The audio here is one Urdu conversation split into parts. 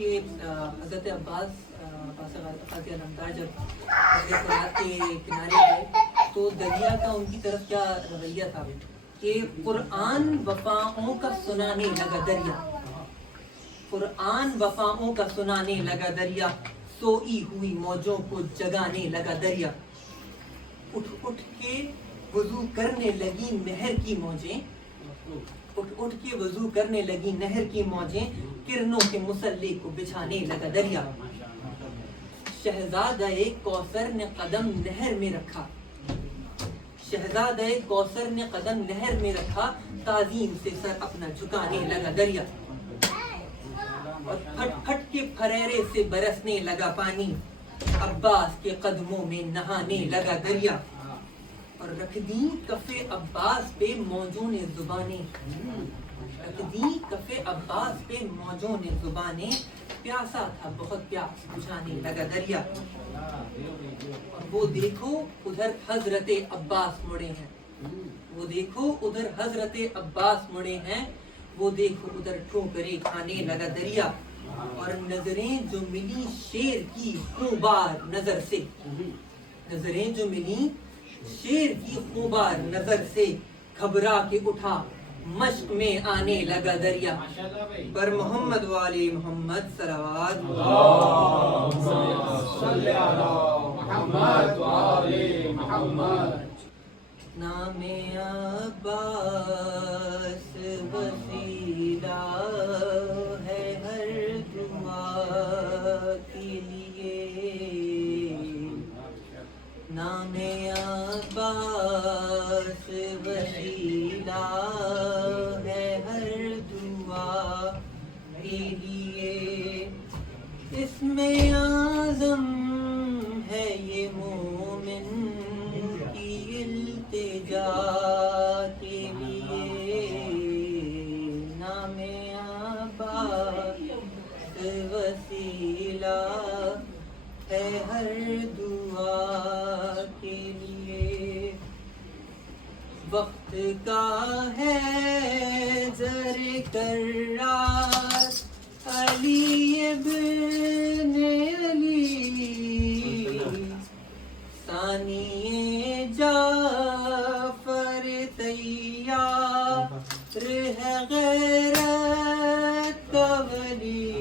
کہ حضرت عباس قاضی علمدار جب فرات کے کنارے گئے تو دریا کا ان کی طرف کیا رویہ تھا کہ قرآن وفاؤں کا سنانے لگا دریا، قرآن وفاؤں کا سنانے لگا دریا، سوئی ہوئی موجوں کو جگانے لگا دریا، اٹھ اٹھ کے وضو کرنے لگی نہر کی موجیں، اٹھ اٹھ کے وضو کرنے لگی نہر کی موجیں، کرنوں کے مسلح کو بچھانے لگا دریا، شہزادہ کوثر نے قدم نہر میں رکھا، شہزادہ کوثر نے قدم نہر میں رکھا، تعظیم سے سر اپنا جھکانے لگا دریا، اور پھٹ پھٹ کے پھریرے سے برسنے لگا پانی، عباس کے قدموں میں نہانے لگا دریا، اور رکھ دی کف عباس پہ موجوں نے زبانیں، رکھ دی کف عباس پہ موجوں نے زبانیں، پیاسا تھا بہت پیاس بجھانے لگا دریا، اور وہ دیکھو ادھر حضرت عباس مڑے ہیں، وہ دیکھو ادھر حضرت عباس مڑے ہیں، وہ دیکھو ادھر ٹھوکریں کھانے لگا دریا، اور نظریں جو ملی شیر کی خوبار نظر سے، نظریں جو ملی شیر کی خوبار نظر سے، گھبرا کے اٹھا مشق میں آنے لگا دریا، پر محمد والے محمد صلوات اللہم صلی علی محمد وآل محمد۔ نام عباس وسیلہ ہے ہر دعا کے لیے، نام عباس وسیلہ ہے ہر دعا کے لیے، اسم اعظم ہے یہ مومن کی التجا کے لیے، نام عباس وسیلہ ہے ہر دعا کے لیے، وقت کا ہے زر کرار علی ابن علی، ثانی جعفر تیار ہے غیرت کا ولی،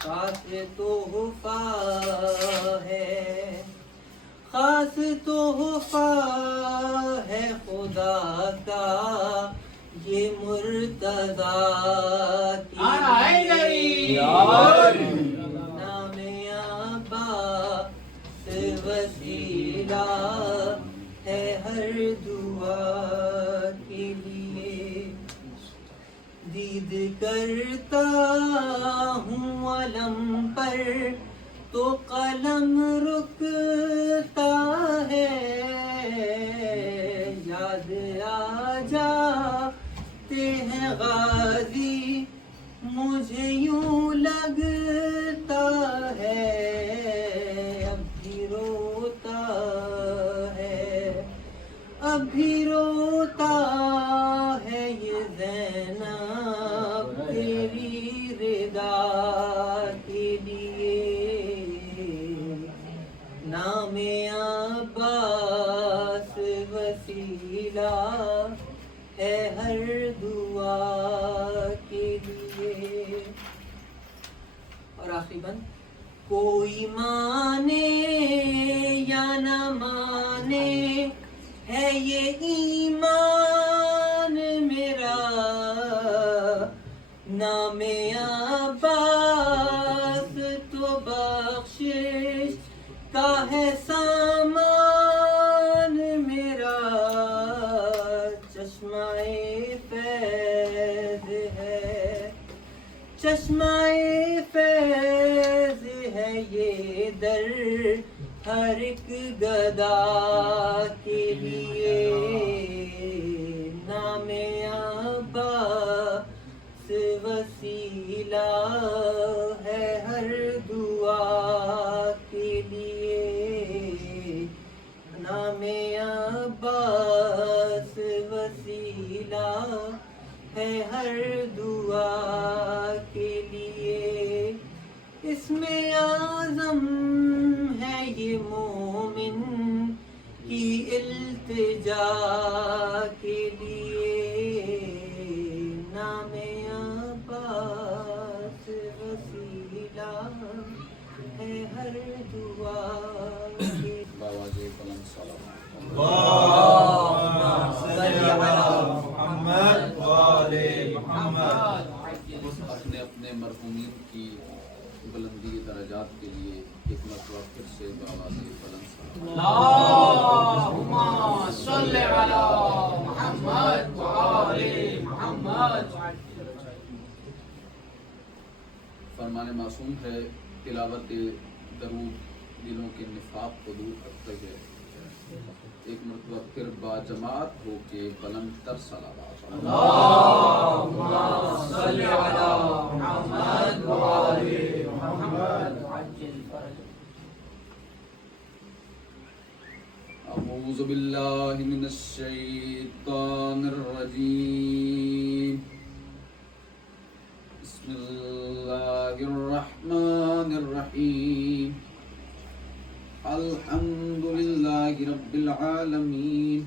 خاص تحفہ ہے، خاص تحفہ ہے خدا کا یہ مرتضیٰ کے لیے، نام عباس وسیلہ ہے ہر دعا کے لیے، دید کرتا ہوں علم پر تو قلم رکتا ہے، یاد آ جاتے ہیں غازی مجھے یوں لگتا ہے، اب بھی روتا ہے، اب بھی روتا ہے یہ زینب تیری رضا کے لیے، نام عباس وسیلہ ہے ہر دعا کے لیے، اور آخری بند، کوئی مانے یا نہ مانے ہے یہ ایمان میرا، نام عباس تو بخشش کا ہے سامان میرا، چشمہ فیض ہے، چشمہ فیض ہے یہ در ہر ایک گدا کے لیے، نام عباس وسیلہ ہے ہر دعا کے لیے، نام عباس وسیلہ ہے ہر دعا کے لیے۔ اسم اعظم ہے یہ مومن کی التجا کے لیے، نام عباس وسیلہ ہے ہر دعا کے باواجے بلند سلام اپنے اپنے مرحومین کی بلندی درجات کے لیے ایک مرتبہ پھر سے باواجے بلند سلام اللهم صل على محمد وآل محمد. فرمان معصوم ہے تلاوت درود دلوں کے نفاق کو دور کرتے ہے. ایک مرتبہ پھر باجماعت ہو کے بلند تر صلوات اللهم صل على محمد وآل محمد. اعوذ باللہ من الشیطان الرجیم بسم اللہ الرحمن الرحیم الحمد للہ رب العالمین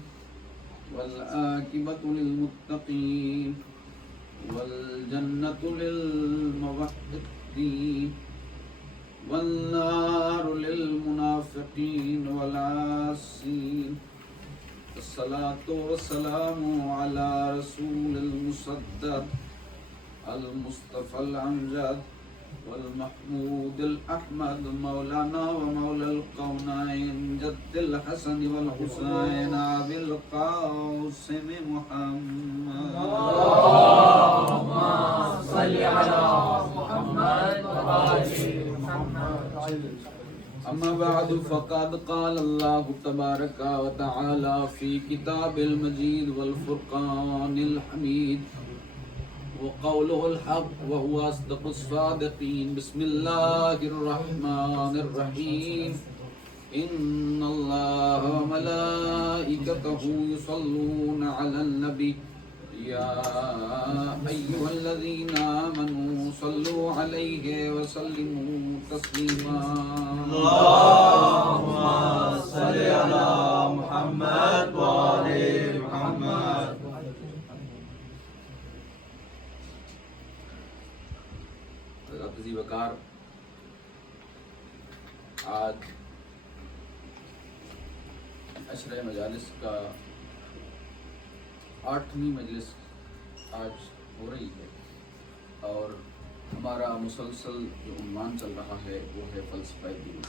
والعاقبۃ للمتقین والجنۃ للموحدین والنار للمنافقین والعاصین. الصلاة والسلام على رسول المصدق المصطفى الامجد والمحمود الاحمد مولانا ومولى القونين جد الحسن والحسين ابي القاسم محمد. اللهم صل على محمد وآل اما بعد فقد قال الله تبارك وتعالى في كتاب المجيد والفرقان الحميد وقوله الحق وهو أصدق الصادقين. بسم الله الرحمن الرحيم إن الله وملائكته يصلون على النبي يا أيها الذين آمنوا صلوا عليه وسلموا تسليما. اللهم صل على محمد وآل محمد. حضرت عزیز وقار آج عشرہ مجالس کا 8ویں مجلس آج ہو رہی ہے اور ہمارا مسلسل جو عنوان چل رہا ہے وہ ہے فلسفہ دین.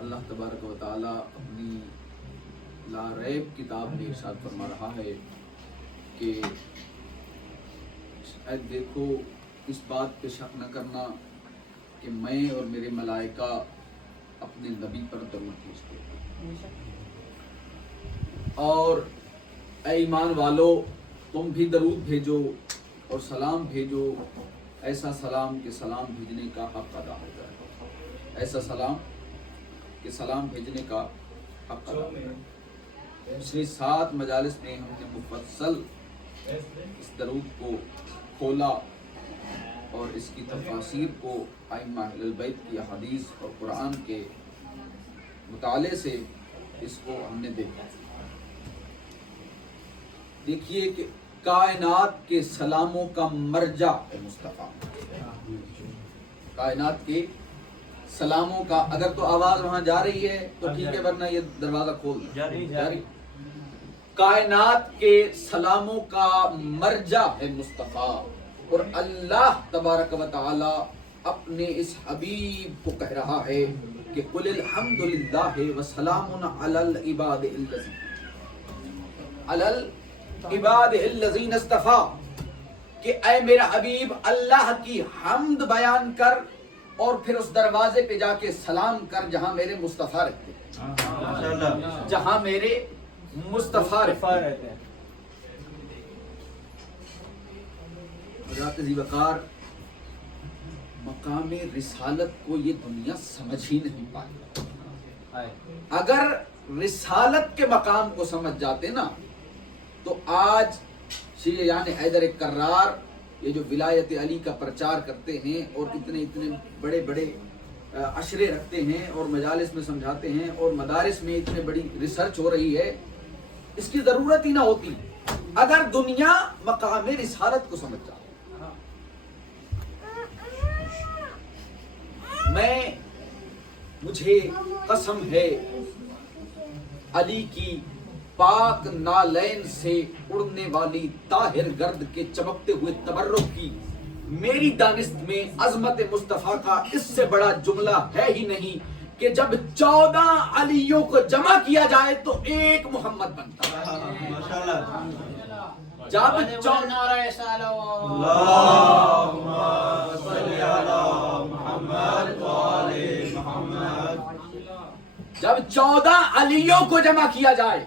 اللہ تبارک و تعالی اپنی لا ریب کتاب میں ارشاد فرما رہا ہے کہ شاید دیکھو اس بات پہ شک نہ کرنا کہ میں اور میرے ملائکہ اپنے نبی پر درود بھیجتے ہیں اور اے ایمان والو تم بھی درود بھیجو اور سلام بھیجو، ایسا سلام کہ سلام بھیجنے کا حق ادا ہو جائے، ایسا سلام کہ سلام بھیجنے کا حق ادا ہو جائے. پچھلی 7 مجالس میں ہم نے مفصل اس درود کو کھولا اور اس کی تفاسیر کو ائمہ اہل البیت کی احادیث اور قرآن کے مطالعے سے اس کو ہم نے دیکھا. دیکھیے کہ کائنات کے سلاموں کا مرجع ہے مصطفیٰ. کائنات کے سلاموں کا، اگر تو آواز وہاں جا رہی ہے تو ٹھیک ہے ورنہ یہ دروازہ کھول دیں. جاری. کائنات کے سلاموں کا مرجع ہے مصطفیٰ اور اللہ تبارک و تعالی اپنے اس حبیب کو کہہ رہا ہے کہ قل الحمد للہ وسلام علی العباد الذین اصطفیٰ، کہ اے میرا حبیب اللہ کی حمد بیان کر اور پھر اس دروازے پہ جا کے سلام کر جہاں میرے مصطفیٰ رہتے ہیں، جہاں میرے مصطفیٰ رہتے ہیں. حضرات ذی وقار مقام رسالت کو یہ دنیا سمجھ ہی نہیں پائی. اگر رسالت کے مقام کو سمجھ جاتے نا تو آج شیعہ یعنی حیدر کرار یہ جو ولایت علی کا پرچار کرتے ہیں اور اتنے اتنے بڑے بڑے عشرے رکھتے ہیں اور مجالس میں سمجھاتے ہیں اور مدارس میں اتنے بڑی ریسرچ ہو رہی ہے، اس کی ضرورت ہی نہ ہوتی اگر دنیا مقام رسالت کو سمجھ جائے۔ مجھے قسم ہے علی کی پاک نالین سے اڑنے والی طاہر گرد کے چمکتے ہوئے تبرک کی، میری دانست میں عظمت مصطفیٰ کا اس سے بڑا جملہ ہے ہی نہیں کہ جب 14 علیوں کو جمع کیا جائے تو ایک محمد بنتا ہے۔ جب جب 14 علیوں کو جمع کیا جائے،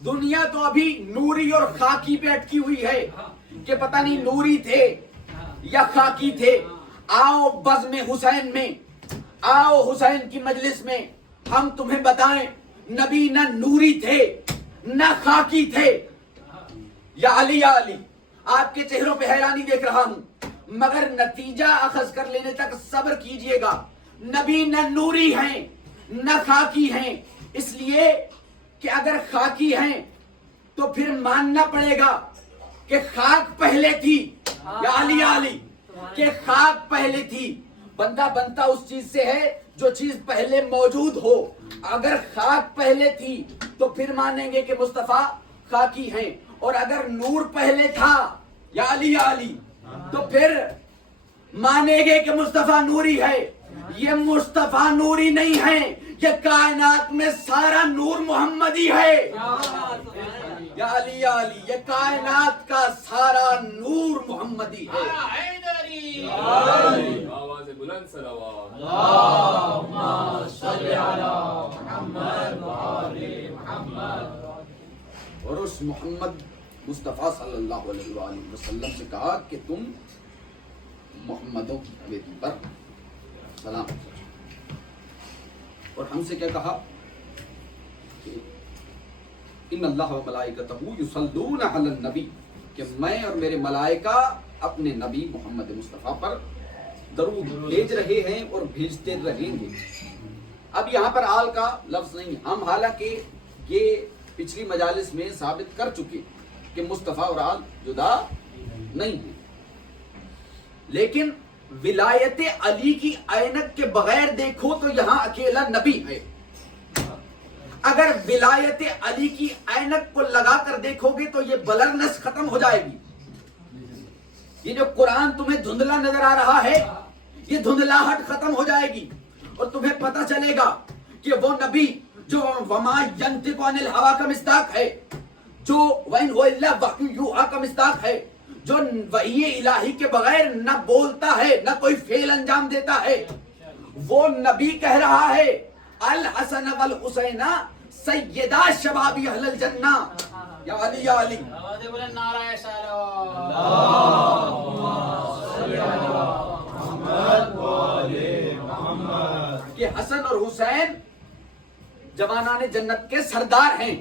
دنیا تو ابھی نوری اور خاکی پہ اٹکی ہوئی ہے کہ پتہ نہیں نوری تھے یا خاکی تھے۔ آؤ بزم حسین میں، آؤ حسین کی مجلس میں، ہم تمہیں بتائیں نبی نہ نوری تھے نہ خاکی تھے۔ یا علی یا علی، آپ کے چہروں پہ حیرانی دیکھ رہا ہوں، مگر نتیجہ اخذ کر لینے تک صبر کیجئے گا۔ نبی نہ نوری ہیں نہ خاکی ہیں، اس لیے کہ اگر خاکی ہیں تو پھر ماننا پڑے گا کہ خاک پہلے تھی۔ یا علی یا علی، کہ خاک پہلے تھی۔ بندہ بنتا اس چیز سے ہے جو چیز پہلے موجود ہو۔ اگر خاک پہلے تھی تو پھر مانیں گے کہ مصطفیٰ خاکی ہیں، اور اگر نور پہلے تھا یا علی تو پھر مانیں گے کہ مصطفیٰ نوری ہے۔ یہ مصطفیٰ نوری نہیں ہے، یہ کائنات میں سارا نور محمدی ہے۔ یا علی یہ کائنات کا سارا نور محمدی ہے۔ آواز بلند صلوات۔ اللہم صلی علی محمد و آل محمد۔ اور اس محمد مصطفیٰ صلی اللہ علیہ وآلہ وسلم سے کہا کہ تم محمدوں کی بیٹی پر سلام۔ اور ہم سے کیا کہا کہ ان اللہ و ملائکتہ یصلون علی النبی، کہ میں اور میرے ملائکہ اپنے نبی محمد مصطفیٰ پر درود بھیج رہے ہیں اور بھیجتے رہیں گے۔ اب یہاں پر آل کا لفظ نہیں، ہم حالانکہ یہ پچھلی مجالس میں ثابت کر چکے کہ مصطفیٰ اور آل جدا نہیں ہیں، لیکن ولایت علی کی عینت کے بغیر دیکھو تو یہاں اکیلا نبی ہے۔ اگر ولایت علی کی عینت کو لگا کر دیکھو گے تو یہ بلرنس ختم ہو جائے گی۔ یہ جو قرآن تمہیں دھندلا نظر آ رہا ہے، یہ دھندلاہٹ ختم ہو جائے گی، اور تمہیں پتہ چلے گا کہ وہ نبی جو وما ینطق عن الہویٰ کا مصداق ہے، جو وَإِنْ هُوَ إِلَّا وَحْيٌ يُوحَىٰ کا مصداق ہے، جو وحی الہی کے بغیر نہ بولتا ہے نہ کوئی فعل انجام دیتا ہے، وہ نبی کہہ رہا ہے الحسن والحسین سیدہ شباب اہل الجنہ۔ یا علی یا علی، کہ حسن اور حسین جوانان جنت کے سردار ہیں۔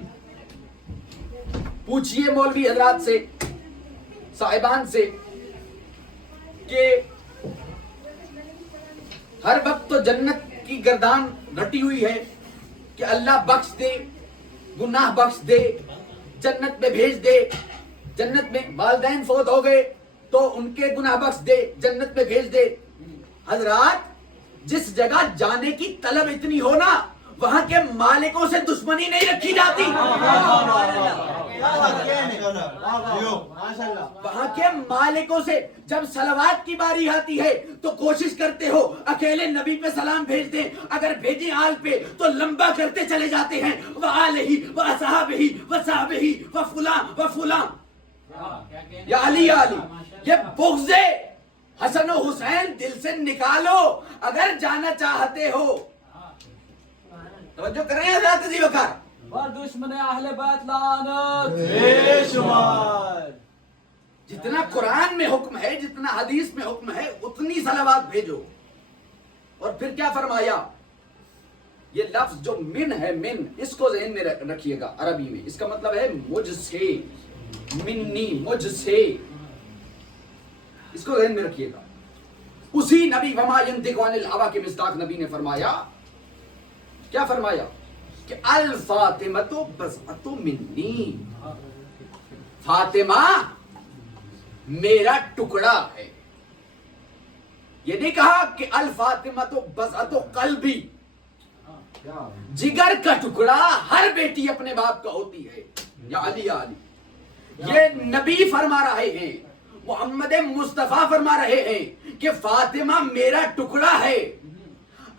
پوچھئے مولوی حضرات سے، صاحبان سے، کہ ہر وقت تو جنت کی گردان رٹی ہوئی ہے کہ اللہ بخش دے، گناہ بخش دے، جنت میں بھیج دے، جنت میں والدین فوت ہو گئے تو ان کے گناہ بخش دے، جنت میں بھیج دے۔ حضرات، جس جگہ جانے کی طلب اتنی ہو نا، وہاں کے مالکوں سے دشمنی نہیں رکھی جاتی۔ وہاں کے مالکوں سے جب صلوات کی باری آتی ہے تو کوشش کرتے ہو اکیلے نبی پہ سلام بھیج دیں، اگر بھیجیں آل پہ تو لمبا کرتے چلے جاتے ہیں، وآلہ وصحابہ وصحبہ وفلاں وفلاں۔ یا علی یا علی، یہ بغض حسن و حسین دل سے نکالو اگر جانا چاہتے ہو۔ توجہ کریں حضرات عزیز وقار۔ اور دشمن اہل بیت لعنت بے شمار۔ جتنا قرآن میں حکم ہے، جتنا حدیث میں حکم ہے، اتنی صلوات بھیجو۔ اور پھر کیا فرمایا؟ یہ لفظ جو من ہے، من، اس کو ذہن میں رکھیے گا عربی میں، اس کا مطلب ہے مجھ سے، منی، مجھ سے۔ اس کو ذہن میں رکھیے گا. اسی نبی وما ينطق عن الهوى کے مصداق نبی نے فرمایا, کیا فرمایا کہ الفاطمۃ بضعۃ منی, فاطمہ میرا ٹکڑا ہے. یہ نہیں کہا کہ الفاطمۃ بضعۃ قلبی, جگر کا ٹکڑا ہر بیٹی اپنے باپ کا ہوتی ہے. یا علی یا علی, یہ نبی فرما رہے ہیں, محمد مصطفیٰ فرما رہے ہیں کہ فاطمہ میرا ٹکڑا ہے.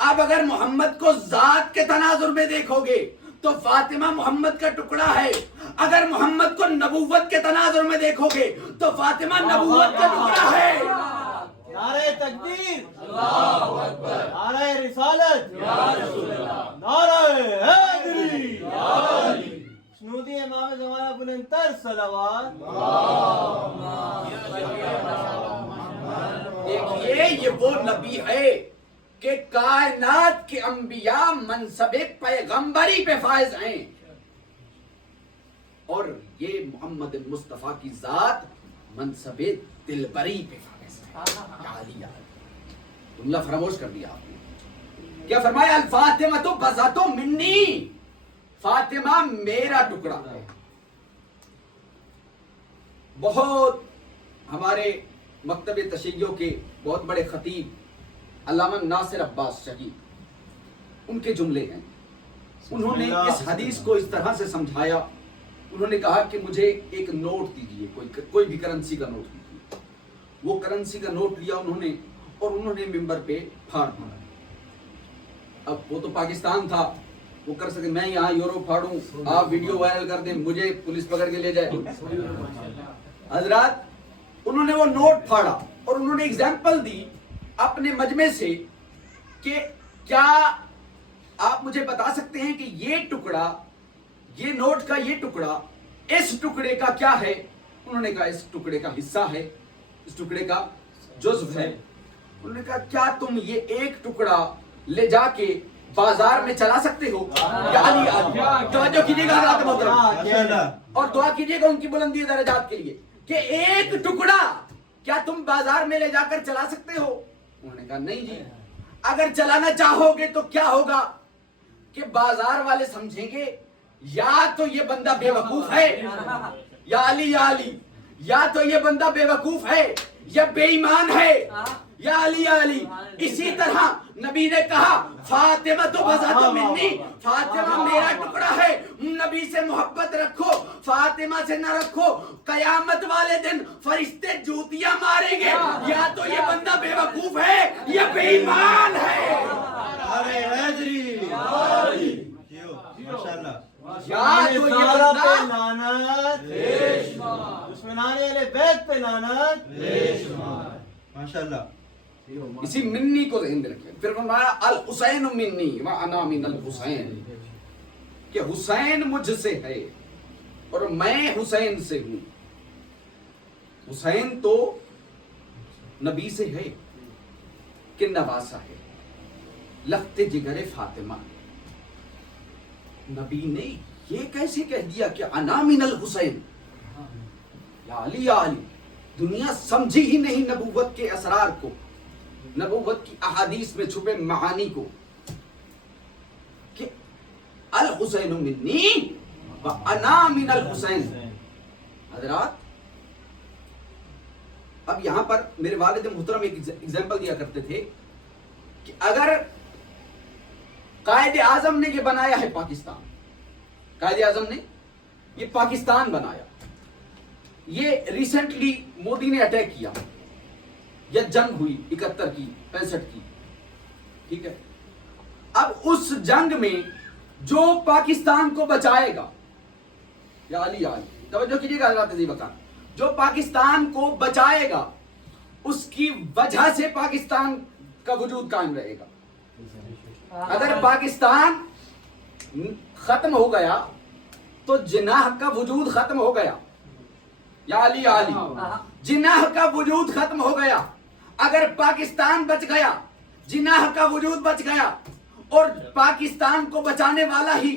اب اگر محمد کو ذات کے تناظر میں دیکھو گے تو فاطمہ محمد کا ٹکڑا ہے. اگر محمد کو نبوت کے تناظر میں دیکھو گے تو فاطمہ نبوت کا ٹکڑا ہے. نعرہ تکبیر، اللہ اکبر، نعرہ رسالت، یا رسول اللہ، نعرہ حیدری، یا علی، شنودی امام زمانہ بلندتر صلوات. دیکھیے یہ وہ نبی ہے کہ کائنات کے انبیاء منصب پیغمبری پہ فائز ہیں, اور یہ محمد مصطفیٰ کی ذات منصب دلبری پہ فائز ہے. جملہ فراموش کر دیا آپ نے. کیا فرمایا؟ الفاطمہ تو بضعۃ منی, فاطمہ میرا ٹکڑا ہے. بہت ہمارے مکتب تشیع کے بہت بڑے خطیب علامہ ناصر عباس شہید, ان کے جملے ہیں. انہوں نے اس حدیث کو اس طرح سے سمجھایا. انہوں نے کہا کہ مجھے ایک نوٹ دیجئے, کوئی بھی کرنسی کا نوٹ دیجئے. وہ کرنسی کا نوٹ لیا انہوں نے اور انہوں نے ممبر پہ پھاڑ دیا. اب وہ تو پاکستان تھا, وہ کر سکتے, میں یہاں یورو پھاڑوں, آپ ویڈیو وائرل کر دیں, مجھے پولیس پکڑ کے لے جائے. حضرات انہوں نے وہ نوٹ پھاڑا اور انہوں نے ایگزامپل دی اپنے مجمع سے کہ کیا آپ مجھے بتا سکتے ہیں کہ یہ ٹکڑا, یہ نوٹ کا یہ ٹکڑا اس ٹکڑے کا کیا ہے؟ انہوں نے کہا اس ٹکڑے کا حصہ ہے, اس ٹکڑے کا جزو ہے. انہوں نے کہا کیا تم یہ ایک ٹکڑا لے جا کے بازار میں چلا سکتے ہو؟ یا علی توجہ کیجیے گا حضرات محترم, اور دعا کیجیے گا ان کی بلندی درجات کے لیے کہ ایک ٹکڑا کیا تم بازار میں لے جا کر چلا سکتے ہو؟ انہوں نے کہا نہیں جی. اگر چلانا چاہو گے تو کیا ہوگا کہ بازار والے سمجھیں گے یا تو یہ بندہ بے وقوف ہے, یا علی یا علی, یا تو یہ بندہ بے وقوف ہے یا بے ایمان ہے, یا علی یا علی. اسی طرح نبی نے کہا فاطمہ تو بضعۃ منی, فاطمہ میرا ٹکڑا ہے. نبی سے محبت رکھو, فاطمہ سے نہ رکھو, قیامت والے دن فرشتے جوتیاں ماریں گے. یا تو یہ بندہ بے وقوف ہے یا بے ایمان ہے. نعرہ حیدری، ماشاءاللہ. یا تو یہ بندہ لعنت، دشمنان اہل بیت پہ لعنت، ماشاءاللہ. اسی منی کو ذہن میں رکھیں. پھر فرمایا الحسین منی وانا من الحسین, کہ حسین مجھ سے ہے اور میں حسین سے ہوں. حسین تو نبی سے ہے کہ نواسا ہے, لخت جگر فاطمہ. نبی نے یہ کیسے کہہ دیا کہ انا من الحسین؟ یا علی یا علی, دنیا سمجھی ہی نہیں نبوت کے اسرار کو, نبوت کی احادیث میں چھپے معانی کو, کہ الحسین منی وانا من الحسین. حضرات اب یہاں پر میرے والد محترم ایک ایگزامپل دیا کرتے تھے کہ اگر قائد اعظم نے یہ بنایا ہے پاکستان, قائد اعظم نے یہ پاکستان بنایا, یہ ریسنٹلی مودی نے اٹیک کیا یا جنگ ہوئی 71 کی 65 کی, ٹھیک ہے. اب اس جنگ میں جو پاکستان کو بچائے گا, یا علی یا علی توجہ کیجیے گا حضرات عزیز بکان, جو پاکستان کو بچائے گا اس کی وجہ سے پاکستان کا وجود قائم رہے گا. اگر پاکستان ختم ہو گیا تو جناح کا وجود ختم ہو گیا. یا علی یا علی, جناح کا وجود ختم ہو گیا. اگر پاکستان بچ گیا, جناح کا وجود بچ گیا, اور پاکستان کو بچانے والا ہی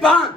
5,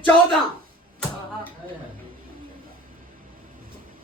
14।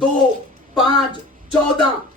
2, 5, 14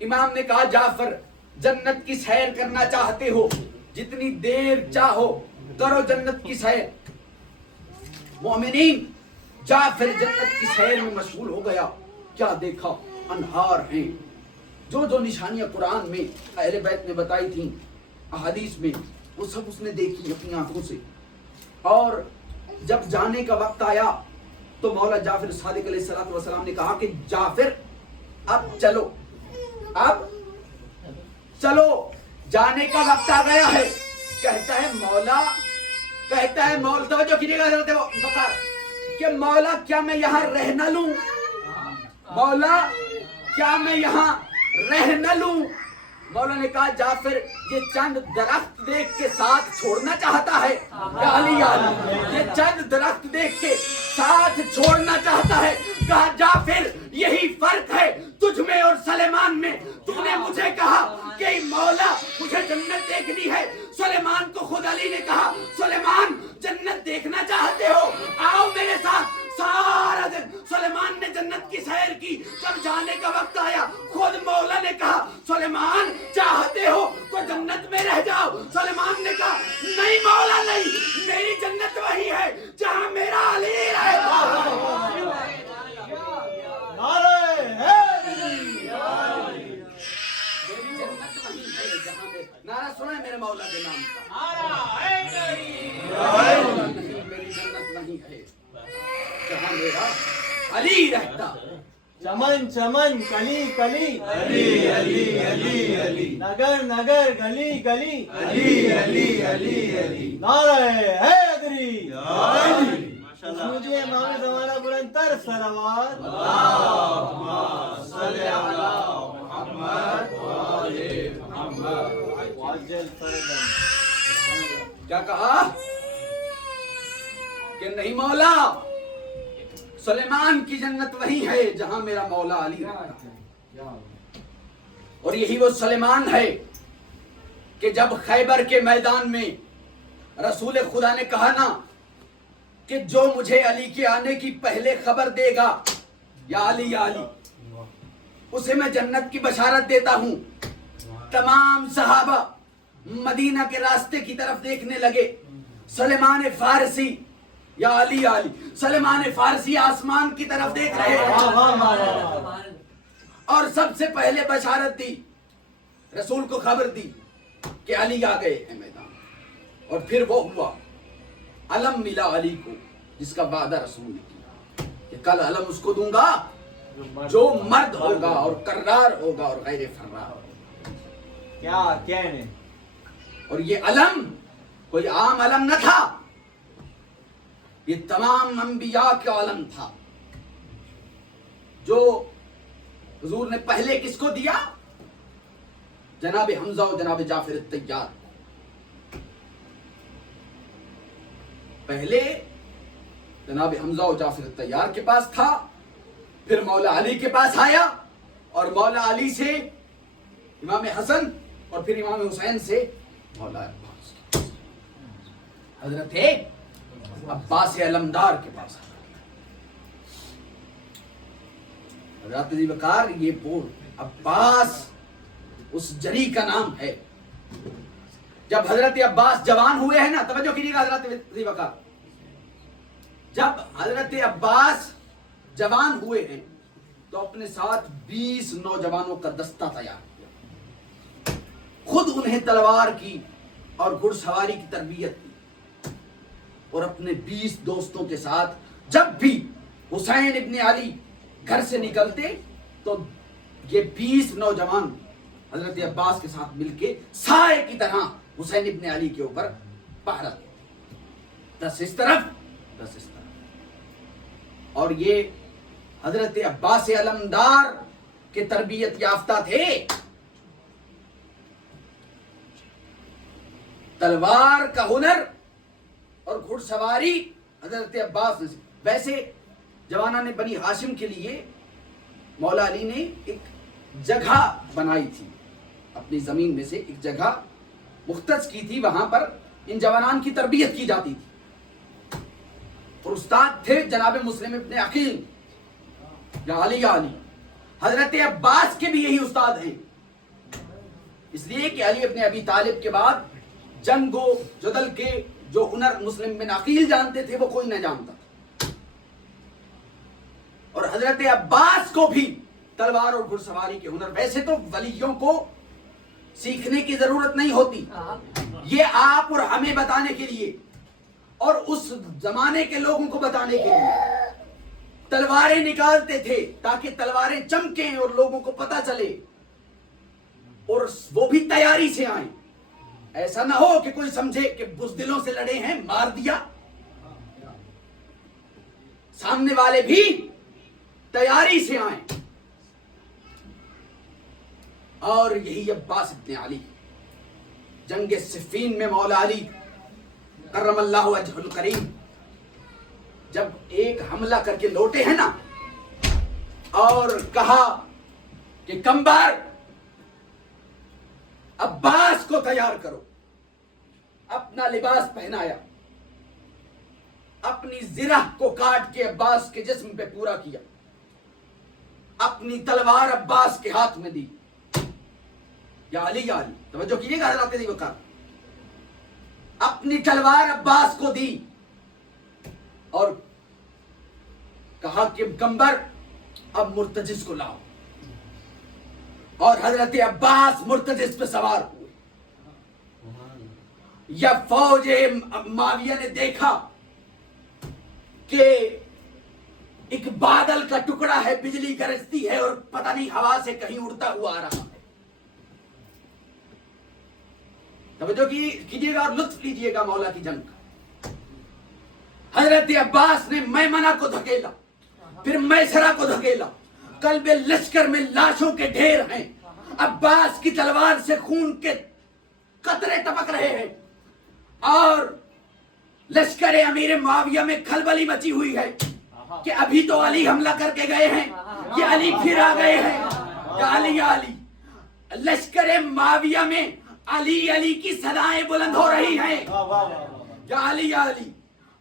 امام نے کہا جعفر جنت کی سیر کرنا چاہتے ہو جتنی دیر چاہو کرو جنت کی سیر. مومنین جعفر جنت کی سیر میں مشغول ہو گیا. کیا دیکھا؟ انہار ہیں. جو جو نشانیاں قرآن میں اہل بیت نے بتائی تھیں احادیث میں وہ سب اس نے دیکھی اپنی آنکھوں سے. اور جب جانے کا وقت آیا تو مولا جعفر صادق علیہ السلام نے کہا کہ جعفر اب چلو جانے کا وقت آ گیا ہے. کہتا ہے مولا توجہ کیجیے گا حضرت بکر کہ مولا کیا میں یہاں رہ نہ لوں؟ مولا کیا میں یہاں رہ نہ لوں؟ مولا نے کہا جعفر یہ چند درخت دیکھ کے ساتھ چھوڑنا چاہتا ہے. یا علی یہ چند درخت دیکھ کے ساتھ چھوڑنا چاہتا ہے. کہا جعفر یہی فرق ہے تجھ میں اور سلیمان میں. تو نے مجھے کہا کہ مولا مجھے جنت دیکھنی ہے. سلیمان کو خود علی نے کہا سلیمان جنت دیکھنا چاہتے ہو آؤ میرے ساتھ. سارا دن سلیمان نے جنت کی سیر کی. جب جانے کا وقت آیا خود مولا نے کہا سلیمان چاہتے ہو تو جنت میں رہ جاؤ. سلیمان نے کہا نہیں مولا نہیں, میری جنت وہی ہے جہاں میرا علی رہتا. نعرہ سنیں میرے مولا کے نام کا. میری جنت وہی ہے جہاں میرا علی رہتا. چمن چمن کلی کلی علی علی علی علی نگر نگر گلی گلی علی علی علی علی نعرہ حیدری. مجھے امام زمانہ بلند تر صلوات اللہم صلی علی محمد وآل محمد وعجل فرجهم. کیا کہا کہ نہیں مولا سلیمان کی جنت وہی ہے جہاں میرا مولا علی رہتا. اور یہی وہ سلیمان ہے کہ جب خیبر کے میدان میں رسول خدا نے کہا نا کہ جو مجھے علی کے آنے کی پہلے خبر دے گا یا علی اسے میں جنت کی بشارت دیتا ہوں. تمام صحابہ مدینہ کے راستے کی طرف دیکھنے لگے. سلیمان فارسی یا علی سلیمان فارسی آسمان کی طرف دیکھ رہے ہیں اور سب سے پہلے بشارت دی, رسول کو خبر دی کہ علی آ گئے ہیں میدان. اور پھر وہ ہوا علم ملا علی کو جس کا وعدہ رسول نے کیا کہ کل علم اس کو دوں گا جو مرد ہوگا اور کرار ہوگا اور غیر فرار. کیا کہنے. اور یہ علم کوئی عام علم نہ تھا, یہ تمام انبیاء کا علم تھا. جو حضور نے پہلے کس کو دیا؟ جناب حمزہ و جناب جعفر الطیار. پہلے جناب حمزہ و جعفر الطیار کے پاس تھا, پھر مولا علی کے پاس آیا اور مولا علی سے امام حسن اور پھر امام حسین سے مولا عباس, حضرت عباس علمدار کے پاس آیا. حضرت ذی وقار یہ بول عباس اس جری کا نام ہے. جب حضرت عباس جوان ہوئے ہیں نا, توجہ کیجیے گا حضرت ذی وقار, جب حضرت عباس جوان ہوئے ہیں تو اپنے ساتھ 20 نوجوانوں کا دستہ تیار کیا. خود انہیں تلوار کی اور گھڑ سواری کی تربیت کی اور اپنے 20 دوستوں کے ساتھ جب بھی حسین ابن علی گھر سے نکلتے تو یہ 20 نوجوان حضرت عباس کے ساتھ مل کے سائے کی طرح حسین ابن علی کے اوپر پہرا دیتے, 10 اس طرف 10 اس طرف. اور یہ حضرت عباس علمدار کے تربیت یافتہ تھے. تلوار کا ہنر اور گھڑ سواری حضرت عباس نے. ویسے جوانہ نے بنی ہاشم کے لیے مولا علی نے ایک جگہ بنائی تھی, اپنی زمین میں سے ایک جگہ مختص کی تھی, وہاں پر ان جوانان کی تربیت کی جاتی تھی. اور استاد تھے جناب مسلم ابن عقیل یا علی. حضرت عباس کے بھی یہی استاد ہیں اس لیے کہ علی ابن ابی طالب کے بعد جنگ و جدل کے جو ہنر مسلم بن عقیل جانتے تھے وہ کوئی نہ جانتا تھا، اور حضرت عباس کو بھی تلوار اور گھڑ سواری کے ہنر، ویسے تو ولیوں کو سیکھنے کی ضرورت نہیں ہوتی، یہ آپ اور ہمیں بتانے کے لیے اور اس زمانے کے لوگوں کو بتانے کے لیے تلواریں نکالتے تھے تاکہ تلواریں چمکیں اور لوگوں کو پتہ چلے اور وہ بھی تیاری سے آئیں. ایسا نہ ہو کہ کوئی سمجھے کہ بزدلوں سے لڑے ہیں مار دیا. سامنے والے بھی تیاری سے آئیں. اور یہی عباس ابن علی جنگ صفین میں مولا علی کرم اللہ وجہ الکریم جب ایک حملہ کر کے لوٹے ہیں نا اور کہا کہ کمبر عباس کو تیار کرو، اپنا لباس پہنایا، اپنی زرہ کو کاٹ کے عباس کے جسم پہ پورا کیا، اپنی تلوار عباس کے ہاتھ میں دی. یا علی یا علی، توجہ کیجیے گا حضرات علی وقار، اپنی تلوار عباس کو دی اور کہا کہ کمبر اب مرتجز کو لاؤ. اور حضرت عباس مرتجز پہ سوار ہوئے. یا فوج معاویہ نے دیکھا کہ ایک بادل کا ٹکڑا ہے، بجلی گرجتی ہے اور پتہ نہیں ہوا سے کہیں اڑتا ہوا آ رہا ہے. توجہ کیجیے گا اور لطف لیجیے گا مولا کی جنگ کا. حضرت عباس نے میمنہ کو دھکیلا، پھر میسرہ کو دھکیلا. قلب لشکر میں لاشوں کے ڈھیر ہیں، عباس کی تلوار سے خون کے قطرے ٹپک رہے ہیں اور لشکر امیر معاویہ میں کھلبلی مچی ہوئی ہے کہ ابھی تو علی حملہ کر کے گئے ہیں، یہ علی پھر آ گئے ہیں. یا علی یا علی، لشکر معاویہ میں علی علی کی صدائیں بلند ہو رہی ہیں. یا علی یا علی،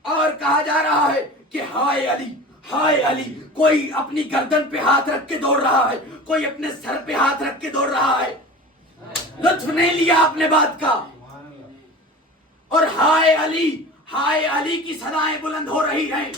اور کہا جا رہا ہے کہ ہائے علی ہائے علی. کوئی اپنی گردن پہ ہاتھ رکھ کے دوڑ رہا ہے، کوئی اپنے سر پہ ہاتھ رکھ کے دوڑ رہا ہے. لطف نہیں لیا اپنے بات کا. اور ہائے علی کی صدائیں بلند ہو رہی ہیں.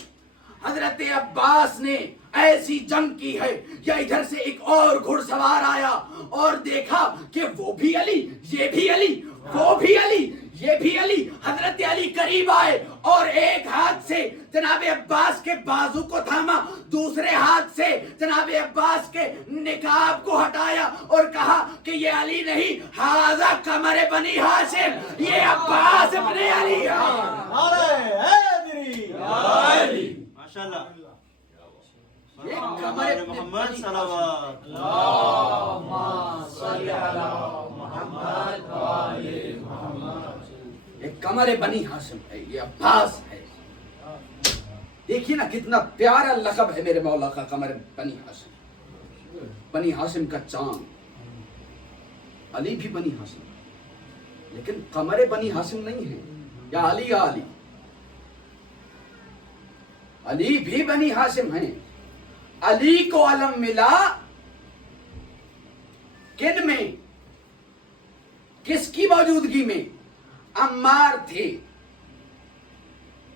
حضرت عباس نے ایسی جنگ کی ہے. یا ادھر سے ایک اور گھڑ سوار آیا اور دیکھا کہ وہ بھی علی، یہ بھی علی، وہ بھی علی، یہ بھی علی. حضرت علی قریب آئے اور ایک ہاتھ سے جناب عباس کے بازو کو تھاما، دوسرے ہاتھ سے جناب عباس کے نقاب کو ہٹایا اور کہا کہ یہ علی نہیں، ھذا قمر بنی ہاشم، یہ عباس ابن علی ہے. ماشاءاللہ یہ قمر ابن محمد صلوات یہ قمر بنی ہاشم ہے، یہ عباس ہے. دیکھیے نا کتنا پیارا لقب ہے میرے مولا کا، قمر بنی ہاشم، بنی ہاشم کا چاند. علی بھی بنی ہاشم لیکن قمر بنی ہاشم نہیں ہے. یا علی یا علی، علی بھی بنی ہاشم ہیں. علی کو علم ملا کن میں، کس کی موجودگی میں؟ عمار تھے،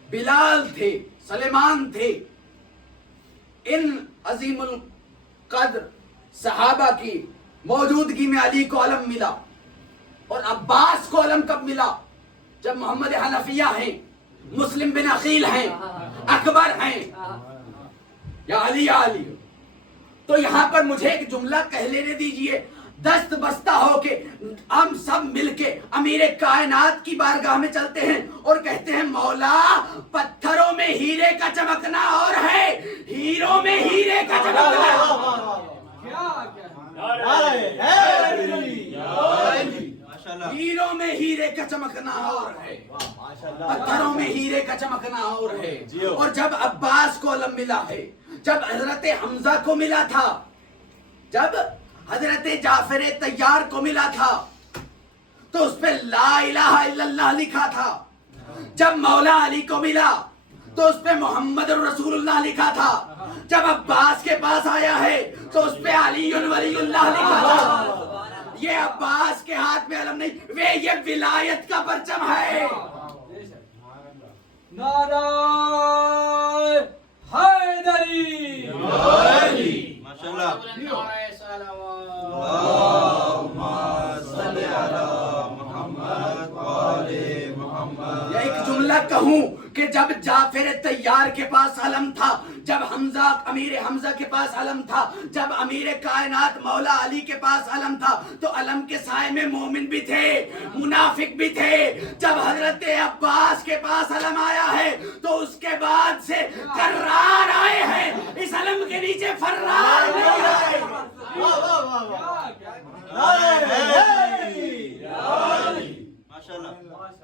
بلال تھے، سلیمان تھے. ان عظیم القدر صحابہ کی موجودگی میں علی کو علم ملا. اور عباس کو علم کب ملا؟ جب محمد حنفیہ ہیں، مسلم بن عقیل ہیں، اکبر ہیں. یا علی یا علی. تو یہاں پر مجھے ایک جملہ کہہ لینے دیجئے. دست بستہ ہو کے ہم سب مل کے امیر کائنات کی بارگاہ میں چلتے ہیں اور کہتے ہیں مولا پتھروں میں ہیرے کا چمکنا اور ہے، ہیروں میں ہیرے کا چمکنا. ہیروں میں ہیرے کا چمکنا اور ہے، پتھروں میں ہیرے کا چمکنا اور ہے. اور جب عباس کو علم ملا ہے، جب حضرت حمزہ کو ملا تھا، جب حضرت جعفر طیار کو ملا تھا تو اس پہ لا الہ الا اللہ لکھا تھا. جب مولا علی کو ملا تو اس پہ محمد رسول اللہ لکھا تھا. جب عباس کے پاس آیا ہے تو اس پہ علی ولی اللہ لکھا تھا. یہ عباس کے ہاتھ میں علم نہیں، یہ ولایت کا پرچم ہے. نعرہ حیدری. یا ایک جملہ کہوں کہ جب جعفر طیار کے پاس علم تھا، جب امیر حمزہ کے پاس علم تھا، جب امیر کائنات مولا علی کے پاس علم تھا، تو علم کے سائے میں مومن بھی تھے، منافق بھی تھے. جب حضرت عباس کے پاس علم آیا ہے تو اس کے بعد سے کرار آئے ہیں، اس علم کے نیچے فرار نہیں آئے.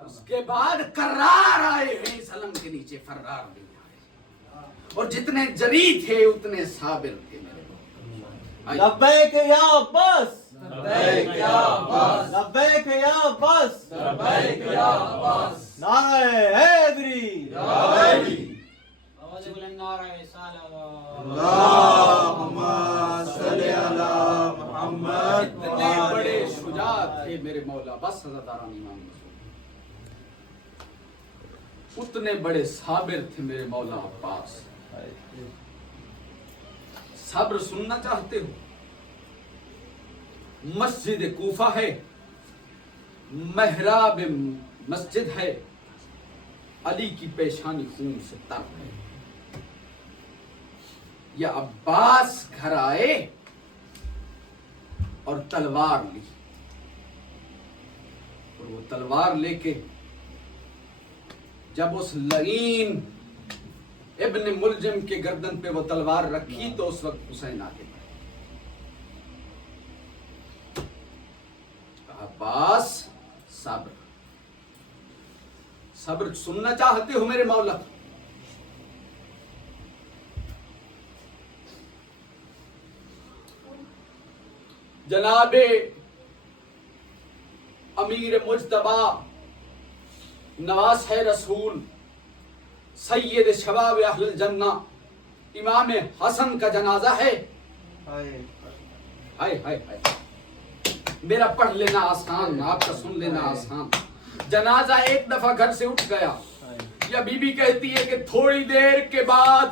اس کے بعد کرار آئے ہیں، اس علم کے نیچے فرار نہیں آئے. اور جتنے جری تھے اتنے صابر تھے میرے لوگ. لبیک یا عباس، لبیک یا عباس، لبیک یا عباس، لبیک یا عباس. نعرہ حیدری. اتنے بڑے شجاع تھے میرے مولا، بس حضرت امام اتنے بڑے صابر تھے میرے مولا عباس. صبر سننا چاہتے ہو؟ مسجد کوفہ ہے، محراب مسجد ہے، علی کی پیشانی خون سے تر ہے. یا عباس گھر آئے اور تلوار لی، اور وہ تلوار لے کے جب اس لعین ابن ملجم کے گردن پہ وہ تلوار رکھی تو اس وقت حسین آگے بڑھے. عباس صبر، صبر سننا چاہتے ہو میرے مولا؟ جناب امیر مجتبی نواس ہے رسول سید شباب اہل الجنہ امام حسن کا جنازہ ہے. ہائے ہائے ہائے، میرا پڑھ لینا آسان، آپ کا سن لینا آسان. جنازہ ایک دفعہ گھر سے اٹھ گیا، یا بی بی کہتی ہے کہ تھوڑی دیر کے بعد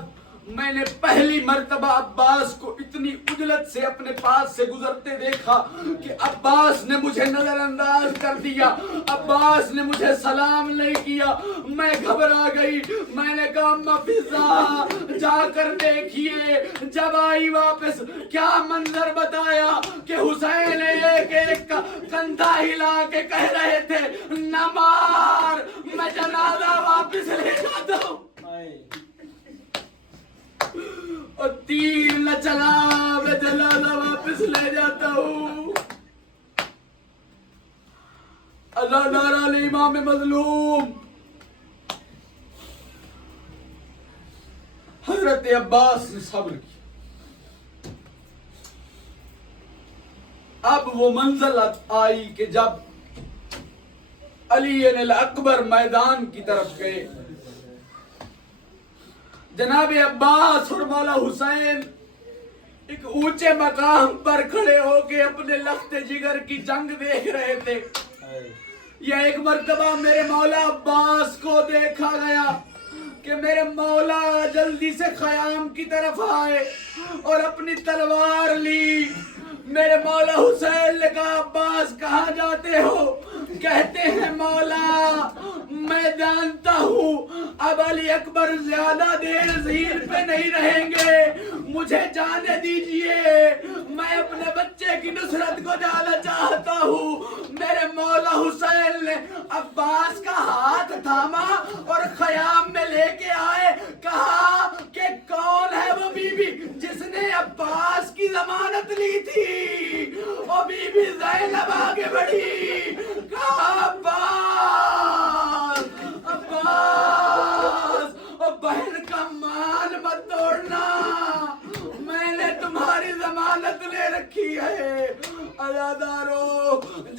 میں نے پہلی مرتبہ عباس کو اتنی عجلت سے اپنے پاس سے گزرتے دیکھا کہ عباس نے مجھے نظر انداز کر دیا، عباس نے مجھے سلام نہیں کیا. میں گھبرا گئی، میں نے کہا اما فضا جا کر دیکھیے. جب آئی واپس کیا منظر بتایا کہ حسین ایک ایک کا کندھا ہلا کے کہہ رہے تھے نہ مار، میں جنازہ واپس لے جاتا ہوں. اور تیر نہ چلا، میں جنازہ واپس لے جاتا ہوں. اللہ نعرہ الامام مظلوم. حضرت عباس نے صبر کیا. اب وہ منزل آئی کہ جب علی الاکبر میدان کی طرف گئے، جناب عباس اور مولا حسین ایک اونچے مقام پر کھڑے ہو کے اپنے لخت جگر کی جنگ دیکھ رہے تھے. یہ ایک مرتبہ میرے مولا عباس کو دیکھا گیا کہ میرے مولا جلدی سے خیام کی طرف آئے اور اپنی تلوار لی. میرے مولا حسین نے کہا عباس کہاں جاتے ہو؟ کہتے ہیں مولا میں جانتا ہوں اب علی اکبر زیادہ دیر زہیر پہ نہیں رہیں گے، مجھے جانے دیجئے، میں اپنے بچے کی نصرت کو جانا چاہتا ہوں. میرے مولا حسین نے عباس کا ہاتھ تھاما اور خیام میں لے کے آئے. کہا کہ کون ہے وہ بی بی جس نے عباس کی ضمانت لی تھی؟ وہ بی بی زینب آگے بڑھی. کہا عباس، عباس، اور بہن کا مان مت توڑنا، میں نے تمہاری ضمانت لے رکھی ہے. عزادارو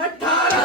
18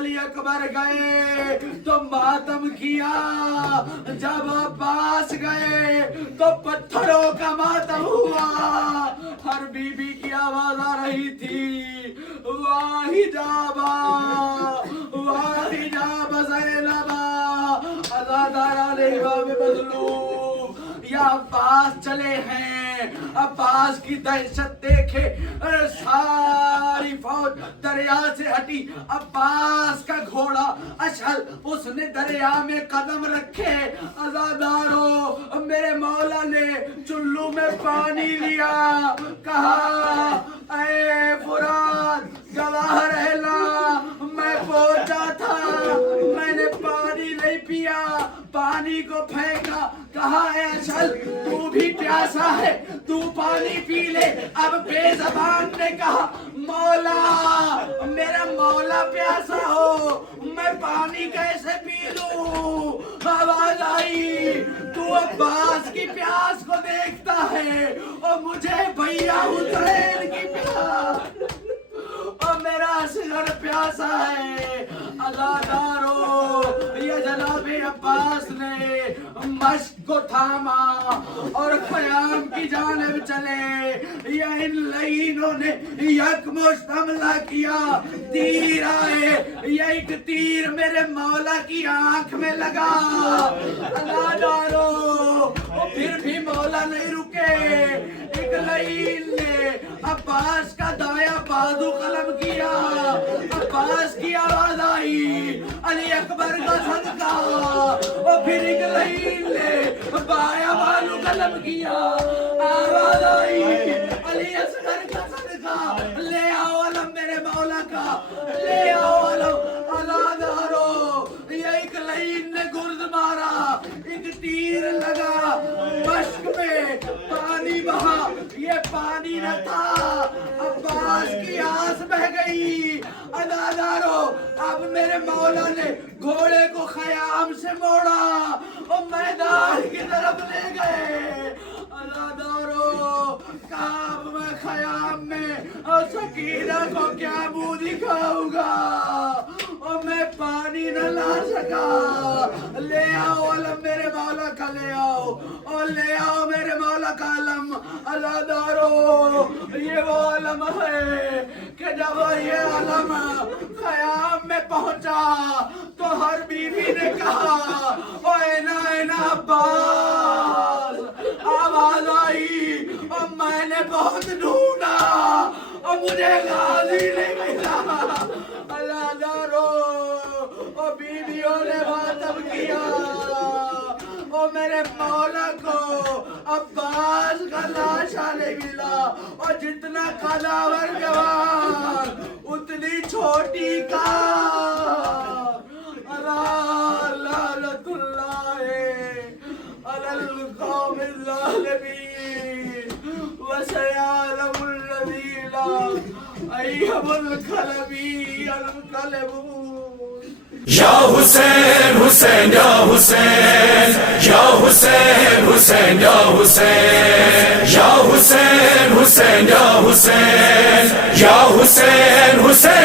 علی اکبر گئے تو ماتم کیا، جب عباس گئے تو پتھروں کا ماتم ہوا. ہر بی بی کی آواز آ رہی تھی، واہ حجابا واہ حجاب زینبا ازادارا امام مظلوم. یا عباس چلے ہیں، عباس کی دہشت دیکھے ساری فوج دریا سے ہٹی. عباس کا گھوڑا اشہل اس نے دریا میں قدم رکھے. عزادارو میرے مولا نے چلو میں پانی لیا، کہا اے فرات گواہ رہنا میں پہنچا تھا، میں نے پانی نہیں پیا، پانی کو پھینکا. کہا اے اشہل تو بھی پیاسا ہے، تو پانی پی لے. اب بے زبان نے کہا مولا میرا مولا پیاسا ہو، میں پانی کیسے پی لوں؟ آواز آئی تو عباس کی پیاس کو دیکھتا ہے اور مجھے بھیا حسین کی پیاس اور میرا اصغر پیاسا ہے. عزادارو یہ جناب عباس نے مشق کو تھاما اور خیام کی جانب چلے. یہ ان لعینوں نے یک مشت حملہ کیا، تیر آئے، یہ ایک تیر میرے مولا کی آنکھ میں لگا. عزادارو پھر بھی مولا نہیں رکے. ایک لعین نے عباس کا دایاں بازو قلم کیا. عباس کی آواز آئی علی اکبر کا صدقہ. اور پھر ایک لعین نے بایاں بازو قلم کیا. آواز آئی علی اصغر کا صدقہ. لے آؤ علم میرے مولا کا، لے آؤ علم. عزادارو یہ ایک لعین نے گرد مارا، ایک تیر لگا مشک میں، پانی بہا. یہ پانی نہ تھا، عباس کی آس بہ گئی. عزادارو اب میرے مولا نے گھوڑے کو خیام سے موڑا اور میدان کی طرف لے گئے. عزادارو کعب میں خیام میں اور سکینہ کو کیا منہ دکھاؤں گا اور میں پانی نہ لا سکا. لے آؤ علم میرے مولا کا، لے آؤ اور لے آؤ میرے مولا کا علم. عزادارو یہ وہ علم ہے کہ جب یہ علم خیام میں پہنچا تو ہر بیوی نے کہا اینا اینا عباس. آواز آئی اور میں نے بہت ڈھونڈا اور مجھے غازی نہیں ملا. عزادارو اور بیویوں نے ماتم کیا اور میرے مولا کو عباس کا لاشا نہیں ملا. اور جتنا قلاور جوان اتنی چھوٹی کار. لعنت اللہ علی القوم الظالمین وسيعلم الذين أيهم القلب ينقلبون. یا حسین حسین یا حسین یا حسین حسین یا حسین یا حسین حسین یا حسین یا حسین حسین